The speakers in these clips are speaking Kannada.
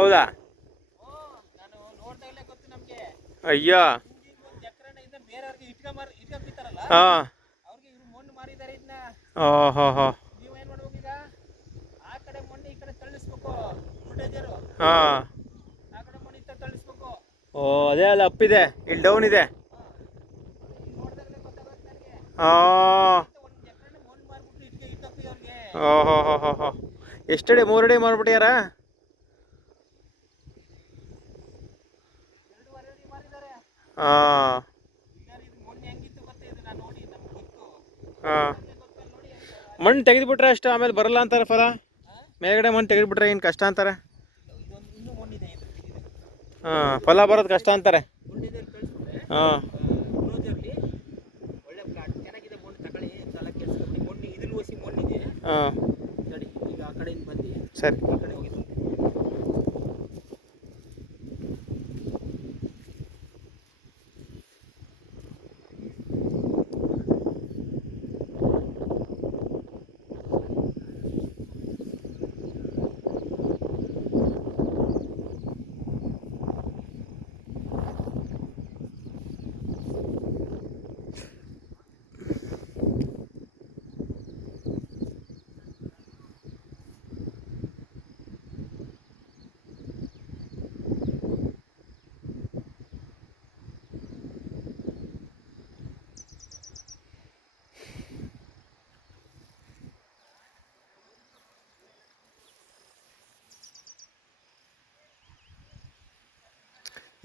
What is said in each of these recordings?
ಹೌದಾ? ನಾನು ನೋಡ್ದಾಗಲೇ ಗೊತ್ತು ನಮಗೆ. ಅಯ್ಯೋ. ಒಂದು ಎಕರೆನ ಇದನ್ನ ಬೇರೆಯವ್ರಿಗೆ ಇಟ್ಕೊಂಬಿಡ್ತಾರಲ್ಲ, ಹಾಂ. ಅವ್ರಿಗೆ ಇವ್ರು ಮಣ್ಣು ಮಾರಿದ್ದಾರೆ ಇದನ್ನ. ಓಹೋ ಹೋ. ನೀವೇನು ಮಾಡ್ಬೇಕು ಈಗ, ಆ ಕಡೆ ಮಣ್ಣು ಈ ಕಡೆ ತಳ್ಳಿಸ್ಬೇಕು ಫುಟೇಜರು. ಹಾಂ. ಆ ಕಡೆ ಮಣ್ಣು ಈ ಕಡೆ ತಳ್ಳಿಸ್ಬೇಕು. ಓ ಅದೇ ಅಲ್ಲ ಅಪ್ಪಿದೆ, ಇಲ್ಲಿ ಡೌನ್ ಇದೆ. ನೋಡ್ದಾಗಲೇ ಗೊತ್ತಾಗುತ್ತೆ ನನಗೆ. ಹಾಂ. ಒಂದು ಎಕರೆನ ಮಣ್ಣು ಮಾರ್ಬಿಟ್ಟು ಇಟ್ಕಪ್ಪಿ ಅವ್ರಿಗೆ. ಓಹೋ ಹೋ ಹೋ ಹೋ. ಎಷ್ಟಡಿ 3 ಅಡಿ ಮಾಡ್ಬಿಟ್ಯಾರ? 2.5 ಅಡಿ ಮಾರಿದ್ದಾರೆ. ಹಾಂ. ಇದು ಮಣ್ಣು ಹೆಂಗಿತ್ತು ಗೊತ್ತಾ, ಇದು ನಾನು ನೋಡಿ ನಮ್ಗೆ ಇತ್ತು. ಹಾಂ. ಗೊತ್ತಲ್ಲ ನೋಡಿ. ಮಣ್ಣು ತೆಗೆದುಬಿಟ್ರೆ ಅಷ್ಟು ಆಮೇಲೆ ಬರಲ್ಲ ಅಂತಾರೆ ಫಲ. ಮೇಲ್ಗಡೆ ಮಣ್ಣು ತೆಗೆದುಬಿಟ್ರೆ ಏನು ಕಷ್ಟ ಅಂತಾರೆ. ಇದೊಂದು ಇನ್ನೂ ಮಣ್ಣಿದೆ ಇದು. ಹಾಂ, ಫಲ ಬರೋದು ಕಷ್ಟ ಅಂತಾರೆ. ಗುಂಡಿದಲ್ಲಿ ಕಳಿಸ್ಬಿಟ್ರೆ ಹಾಂ. ಕ್ಲೋಸರ್ಲಿ ಒಳ್ಳೆ ಪ್ಲಾಟ್ ಚೆನ್ನಾಗಿದೆ. ಮಣ್ಣು ತಗೊಳ್ಳಿ ತಲ ಕೆಡ್ಸ್ಕೊಂಡು. ಮಣ್ಣು ಇದನ್ನು ಹೊಸಿ ಮಣ್ಣಿದೆ. ಹಾಂ ನೋಡಿ ಈಗ ಆ ಕಡೆಯಿಂದ ಬಂದು ಸರಿ. ಈ ಕಡೆ ಹೋಗಿ.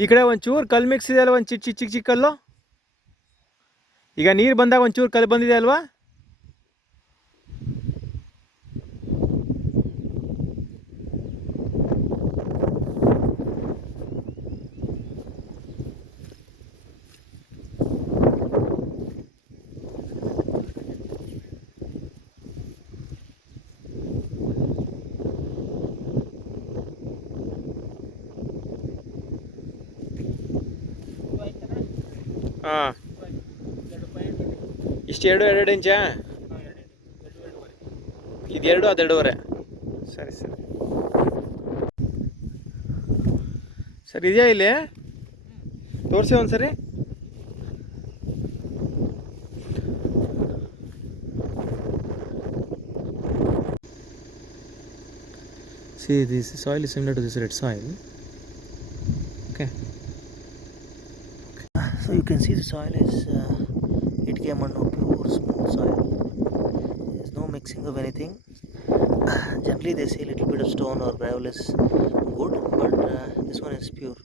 ಈ ಕಡೆ ಒಂಚೂರು ಕಲ್ಲು ಮಿಕ್ಸ್ ಇದೆ ಅಲ್ವಾ, ಒಂದು ಚಿಕ್ಕ ಕಲ್ಲು. ಈಗ ನೀರು ಬಂದಾಗ ಒಂಚೂರು ಕಲ್ಲು ಬಂದಿದೆ ಅಲ್ವಾ? ಹಾಂ. ಇಷ್ಟು 2 ಇಂಚಾ? ಇದು 2 ಅದು 2.5. ಸರಿ ಸರಿ ಸರಿ. ಇದೆಯಾ ಇಲ್ಲಿ ತೋರಿಸಿ ಒಂದು ಸರಿ. See, this soil is similar to this red soil. Okay. So you can see the soil is itke mannu, pure smooth soil. There is no mixing of anything. Generally they say a little bit of stone or gravel is good, but this one is pure.